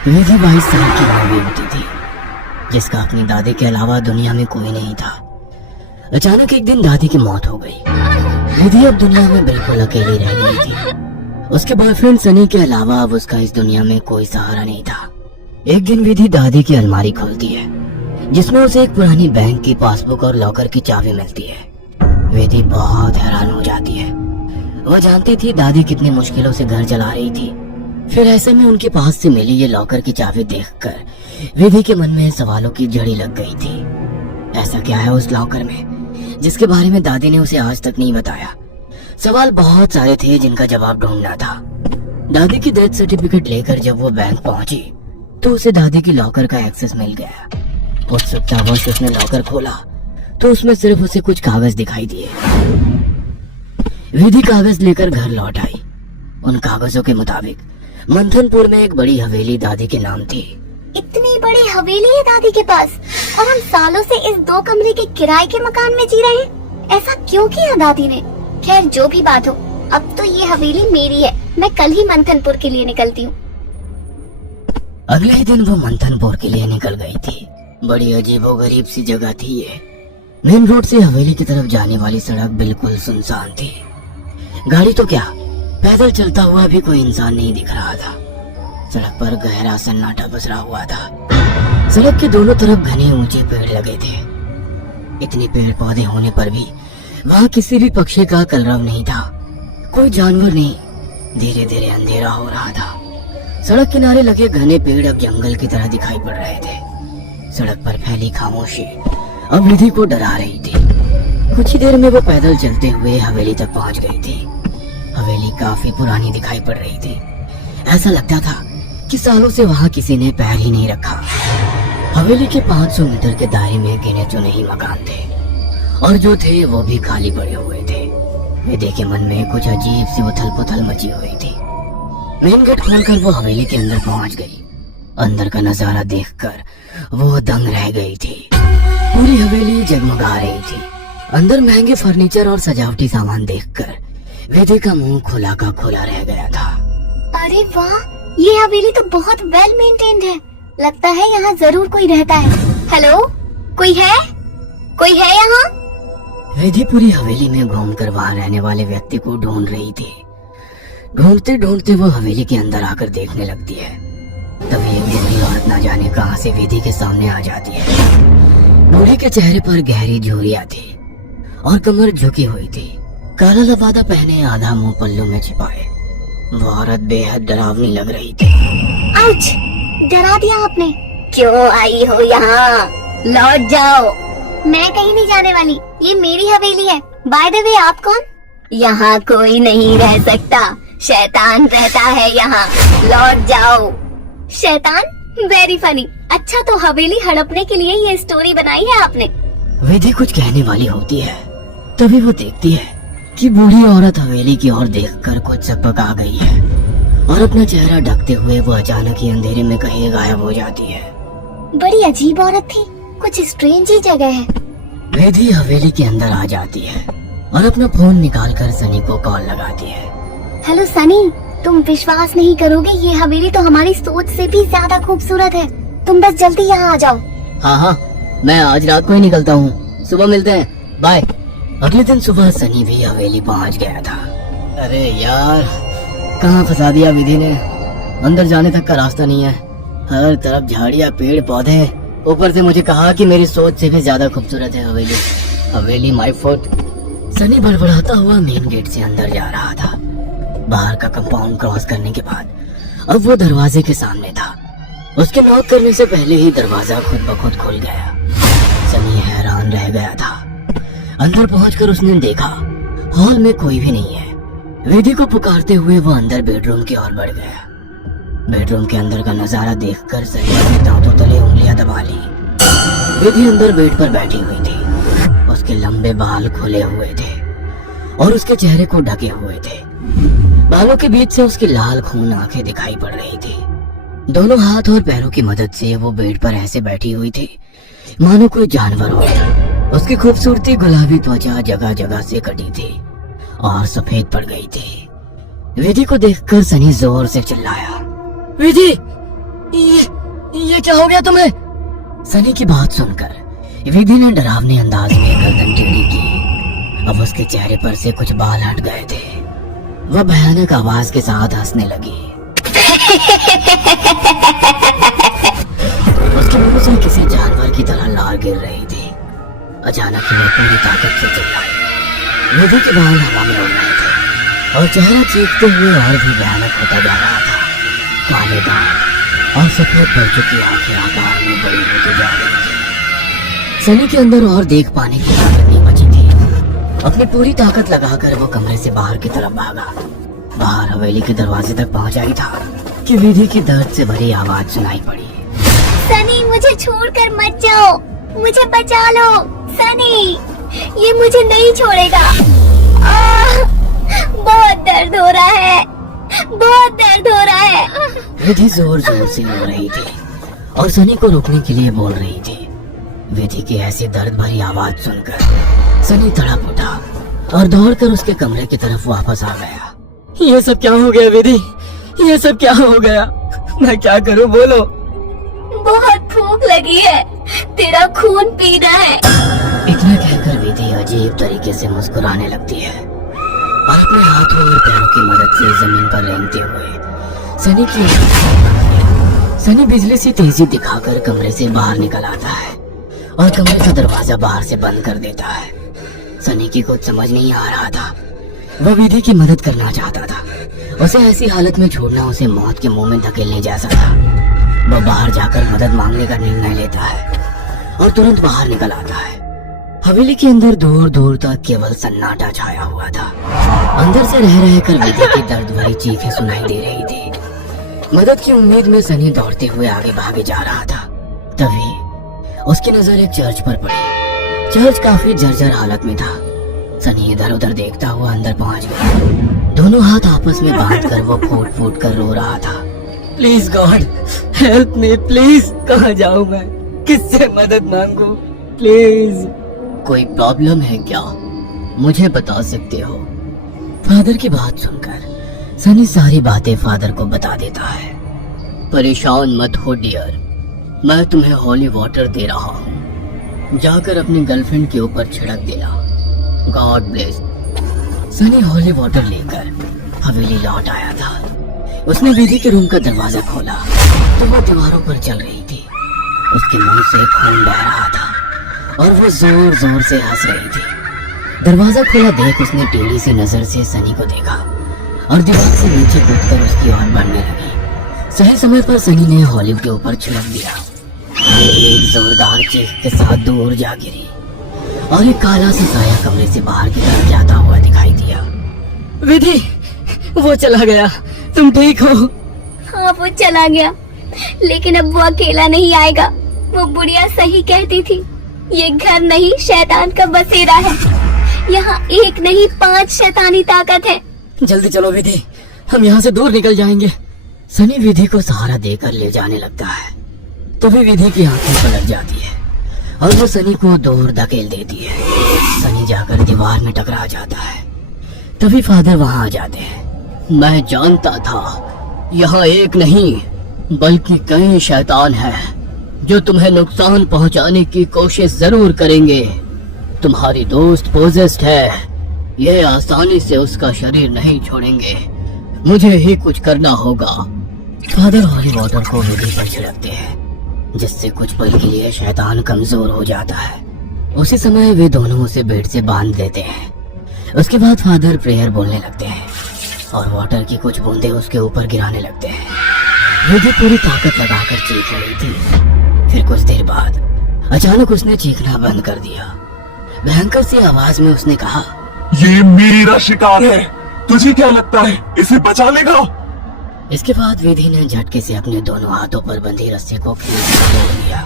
विधि 22 साल की लंबी होती थी, जिसका अपनी दादी के अलावा दुनिया में कोई नहीं था। अचानक एक दिन दादी की मौत हो गई। विधि अब दुनिया में बिल्कुल अकेली रह गई थी। उसके बॉयफ्रेंड सनी के अलावा अब उसका इस दुनिया में कोई सहारा नहीं था। एक दिन विधि दादी की अलमारी खोलती है, जिसमें उसे एक पुरानी बैंक की पासबुक और लॉकर की चाबी मिलती है। विधि बहुत हैरान हो जाती है। वह जानती थी दादी कितनी मुश्किलों से घर चला रही थी। फिर ऐसे में उनके पास से मिली ये लॉकर की चाबी देखकर विधि के मन में सवालों की झड़ी लग गई थी। ऐसा क्या है उस लॉकर में जिसके बारे में दादी ने उसे आज तक नहीं बताया? सवाल बहुत सारे थे जिनका जवाब ढूंढना था। दादी की डेथ सर्टिफिकेट लेकर जब वो बैंक पहुंची तो उसे दादी की लॉकर का एक्सेस मिल गया। उत्सुकतावश उसने लॉकर खोला तो उसमें सिर्फ उसे कुछ कागज दिखाई दिए। विधि कागज लेकर घर लौट आई। उन कागजों के मुताबिक मंथनपुर में एक बड़ी हवेली दादी के नाम थी। इतनी बड़ी हवेली है दादी के पास और हम सालों से इस 2 कमरे के किराए के मकान में जी रहे हैं। ऐसा क्यों किया दादी ने? खैर जो भी बात हो, अब तो ये हवेली मेरी है। मैं कल ही मंथनपुर के लिए निकलती हूँ। अगले ही दिन वो मंथनपुर के लिए निकल गई थी। बड़ी अजीबोगरीब सी जगह थी ये। मेन रोड से हवेली की तरफ जाने वाली सड़क बिल्कुल सुनसान थी। गाड़ी तो क्या, पैदल चलता हुआ भी कोई इंसान नहीं दिख रहा था। सड़क पर गहरा सन्नाटा पसरा हुआ था। सड़क के दोनों तरफ घने ऊंचे पेड़ लगे थे। इतने पेड़ पौधे होने पर भी वहाँ किसी भी पक्षी का कलरव नहीं था। कोई जानवर नहीं। धीरे धीरे अंधेरा हो रहा था। सड़क किनारे लगे घने पेड़ अब जंगल की तरह दिखाई पड़ रहे थे। सड़क पर फैली खामोशी अब विधि को डरा रही थी। कुछ ही देर में वो पैदल चलते हुए हवेली तक पहुंच गई थी। हवेली काफी पुरानी दिखाई पड़ रही थी। ऐसा लगता था कि सालों से वहाँ किसी ने पैर ही नहीं रखा। हवेली के 500 मीटर के दायरे में गिने चुने ही मकान थे और जो थे वो भी खाली पड़े हुए थे। विधि के मन में कुछ अजीब सी उथल पुथल मची हुई थी। मेन गेट खोलकर वो हवेली के अंदर पहुंच गई। अंदर का नजारा देखकर वो दंग रह गई थी। पूरी हवेली जगमगा रही थी। अंदर महंगे फर्नीचर और सजावटी सामान देखकर विधि का मुंह खुला का खुला रह गया था। अरे वाह, ये हवेली तो बहुत वेल मेंटेन्ड है। लगता है यहाँ जरूर कोई रहता है। हेलो, कोई है? कोई है यहाँ? विधि पूरी हवेली में घूमकर वहाँ रहने वाले व्यक्ति को ढूंढ रही थी। ढूंढते ढूंढते वो हवेली के अंदर आकर देखने लगती है। तभी एक बूढ़ी औरत ना जाने कहां से विधि के सामने आ जाती है। बूढ़ी के चेहरे पर गहरी झुर्रियां थी और कमर झुकी हुई थी। काला लबादा पहने, आधा मुंह पल्लू में छिपाए। वो औरत बेहद डरावनी लग रही थी। आउच! डरा दिया आपने। क्यों आई हो यहाँ? लौट जाओ। मैं कहीं नहीं जाने वाली। ये मेरी हवेली है। बाय द वे, आप कौन? यहाँ कोई नहीं रह सकता। शैतान रहता है यहाँ। लौट जाओ। शैतान? Very funny. अच्छा, तो हवेली हड़पने के लिए ये स्टोरी बनाई है आपने? विधि कुछ कहने वाली होती है, तभी वो देखती है कि बूढ़ी औरत हवेली की ओर देखकर कुछ चकपक आ गई है और अपना चेहरा ढकते हुए वो अचानक ही अंधेरे में कहीं गायब हो जाती है। बड़ी अजीब औरत थी। कुछ स्ट्रेंज ही जगह है। विधि हवेली के अंदर आ जाती है और अपना फोन निकालकर सनी को कॉल लगाती है। हेलो सनी, तुम विश्वास नहीं करोगे, ये हवेली तो हमारी सोच से भी ज्यादा खूबसूरत है। तुम बस जल्दी यहाँ आ जाओ। हाँ, मैं आज रात को ही निकलता हूँ। सुबह मिलते हैं, बाय। अगले दिन सुबह सनी भी हवेली पहुँच गया था। अरे यार, कहाँ फंसा दिया विधि ने। अंदर जाने तक का रास्ता नहीं है। हर तरफ झाड़ियाँ, पेड़ पौधे। ऊपर से मुझे कहा कि मेरी सोच से भी ज्यादा खूबसूरत है हवेली। हवेली माय फुट। सनी बड़बड़ाता हुआ मेन गेट से अंदर जा रहा था। बाहर का कंपाउंड क्रॉस करने के बाद अब वो दरवाजे के सामने था। उसके नॉक करने से पहले ही दरवाजा खुद ब खुद खुल गया। सनी हैरान रह गया था। अंदर पहुंचकर उसने देखा हॉल में कोई भी नहीं है। विधि को पुकारते हुए वो अंदर बेडरूम की ओर बढ़ गया। बेडरूम के अंदर का नजारा देखकर सनी अपने दांतों तले उंगलियां दबा ली। विधि अंदर बेड पर बैठी हुई थी। उसके लंबे बाल खुले हुए थे और उसके चेहरे को ढके हुए थे। बालों के बीच से उसकी लाल खून आंखें दिखाई पड़ रही थी। दोनों हाथ और पैरों की मदद से वो बेड पर ऐसे बैठी हुई थी मानो कोई जानवर हो। उसकी खूबसूरती गुलाबी त्वचा जगह जगह से कटी थी और सफेद पड़ गई थी। विधि को देखकर सनी जोर से चिल्लाया, विधि, ये क्या हो गया तुम्हें? सनी की बात सुनकर विधि ने डरावने अंदाज में गर्दन टेढ़ी की। अब उसके चेहरे पर से कुछ बाल हट गए थे। वह भयानक आवाज के साथ हंसने लगी। उसके मुंह से किसी जानवर की तरह लार गिर रही थी। अचानक ही वह पूरी ताकत से चिल्लाई। विधि के बाल हवा में उड़ रहे थे और चेहरा चीखते हुए और भी भयानक होता जा रहा था। काले दांत और सफेद पड़ चुकी आंखें आकार में बड़ी होती जा रही थी। सनी के अंदर और देख पाने की ताकत नहीं बची थी। अपनी पूरी ताकत लगाकर वो कमरे से बाहर की तरफ भागा। बाहर हवेली के दरवाजे तक पहुंचा ही था कि विधि की दर्द से भरी आवाज सुनाई पड़ी। सनी, मुझे छोड़कर मत जाओ, मुझे बचा लो। सनी, ये मुझे नहीं छोड़ेगा। बहुत दर्द हो रहा है, बहुत दर्द हो रहा है। विधि जोर जोर से रो रही थी और सनी को रोकने के लिए बोल रही थी। विधि की ऐसी दर्द भरी आवाज सुनकर सनी तड़प उठा और दौड़कर उसके कमरे की तरफ वापस आ गया। ये सब क्या हो गया विधि? ये सब क्या हो गया? मैं क्या करूं, बोलो। बहुत भूख लगी है, तेरा खून पीना है। इतना कहकर विधि अजीब तरीके से मुस्कुराने लगती है और अपने हाथों और पैरों की मदद से जमीन पर रेंगते हुए सनी बिजली सी तेजी दिखाकर कमरे से बाहर निकल आता है और कमरे का दरवाजा बाहर से बंद कर देता है। सनी की कुछ समझ नहीं आ रहा था। वह विधि की मदद करना चाहता था। उसे ऐसी हालत में छोड़ना उसे मौत के मुंह में धकेलने जैसा था। वह बाहर जाकर मदद मांगने का निर्णय लेता है और तुरंत बाहर निकल आता है। हवेली के अंदर दूर दूर तक केवल सन्नाटा छाया हुआ था। अंदर से रह रहकर विधि की दर्द भरी चीखें सुनाई दे रही थी। मदद की उम्मीद में सनी दौड़ते हुए आगे भागे जा रहा था। तभी उसकी नजर एक चर्च पर पड़ी। चर्च काफी जर्जर हालत में था। सनी इधर उधर देखता हुआ अंदर पहुंच गया। दोनों हाथ आपस में बांधकर वो फूट फूट कर रो रहा था। Please God help me, please. कहाँ जाऊं मैं? किससे मदद मांगू? प्लीज। कोई प्रॉब्लम है क्या? मुझे बता सकते हो? फादर की बात सुनकर सनी सारी बातें फादर को बता देता है। परेशान मत हो डियर, मैं तुम्हें हॉली वाटर दे रहा हूँ। जाकर अपनी गर्लफ्रेंड के ऊपर छिड़क देना। God bless. Sunny holy water लेकर हवेली लौट आया था। उसने विधि के रूम का दरवाजा खोला तो वो दीवारों पर चल रही थी। उसके मुंह से खून बह रहा था और वो जोर जोर से हंस रही थी। दरवाजा खोला देख उसने टेढ़ी सी नजर से सनी को देखा और दीवार से नीचे कूदकर उसकी ओर बढ़ने लगी। सही समय पर सनी ने हॉलिव के ऊपर छिड़क दिया। एक जोरदार चीख के साथ दूर जा गिरी और एक काला सा साया कमरे से बाहर की तरफ जाता हुआ दिखाई दिया। विधि, वो चला गया। तुम ठीक हो? हाँ, वो चला गया, लेकिन अब वो अकेला नहीं आएगा। वो बुढ़िया सही कहती थी, ये घर नहीं शैतान का बसेरा है। यहाँ एक नहीं 5 शैतानी ताकत है। जल्दी चलो विधि, हम यहाँ से दूर निकल जाएंगे। सनी विधि को सहारा देकर ले जाने लगता है। तभी विधि की आंखें पलट जाती है और वो सनी को दूर धकेल देती है। सनी जाकर दीवार में टकरा जाता है। तभी फादर वहाँ आ जाते हैं। मैं जानता था यहाँ एक नहीं बल्कि कई शैतान हैं जो तुम्हें नुकसान पहुंचाने की कोशिश जरूर करेंगे। तुम्हारी दोस्त पोजेस्ड है, ये आसानी से उसका शरीर नहीं छोड़ेंगे। मुझे ही कुछ करना होगा। फादर हॉली वाटर को विधि पर छिड़कते हैं जिससे कुछ पल के लिए शैतान कमजोर हो जाता है। उसी समय वे दोनों उसे बेड से बांध देते हैं। उसके बाद फादर प्रेयर बोलने लगते हैं और वाटर की कुछ बूंदें उसके ऊपर गिराने लगते हैं। विधि पूरी ताकत लगाकर चीख रही थी। फिर कुछ देर बाद अचानक उसने चीखना बंद कर दिया। भयंकर सी आवाज में उसने कहा, ये मेरा शिकार है, तुझे क्या लगता है इसे बचा लेगा? इसके बाद विधि ने झटके से अपने दोनों हाथों पर बंधी रस्सी को खींच तोड़ दिया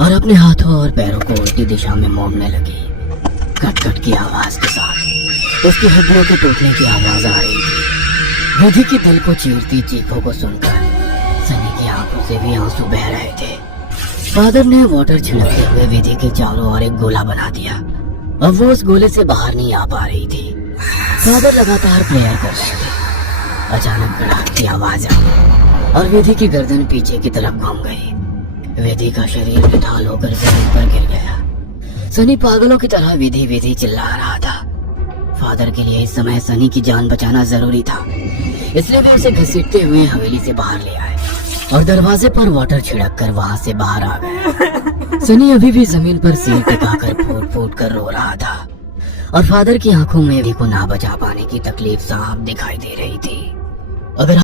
और अपने हाथों और पैरों को उल्टी दिशा में मोड़ने लगी। कट कट की आवाज के साथ उसकी हड्डियों के टूटने की आवाज आ रही थी। विधि की दिल को चीरती चीखों को सुनकर सनी की आंखों से भी आंसू बह रहे थे। फादर ने वाटर छिड़कते हुए विधि के चारों ओर एक गोला बना दिया। अब वो उस गोले से बाहर नहीं आ पा रही थी। फादर लगातार प्रेयर कर रहे थे। अचानक कड़ाक की आवाज आई और विधि की गर्दन पीछे की तरफ घूम गई। विधि का शरीर बेढाल होकर जमीन पर गिर गया। सनी पागलों की तरह विधि विधि चिल्ला रहा था। फादर के लिए इस समय सनी की जान बचाना जरूरी था, इसलिए वे उसे घसीटते हुए हवेली से बाहर ले आए और दरवाजे पर वाटर छिड़क कर वहां से बाहर आ गए। सनी अभी भी जमीन पर सिर टिकाकर फूट फूट कर रो रहा था और फादर की आंखों में भी को ना बचा पाने की तकलीफ साफ दिखाई दे रही थी। अगर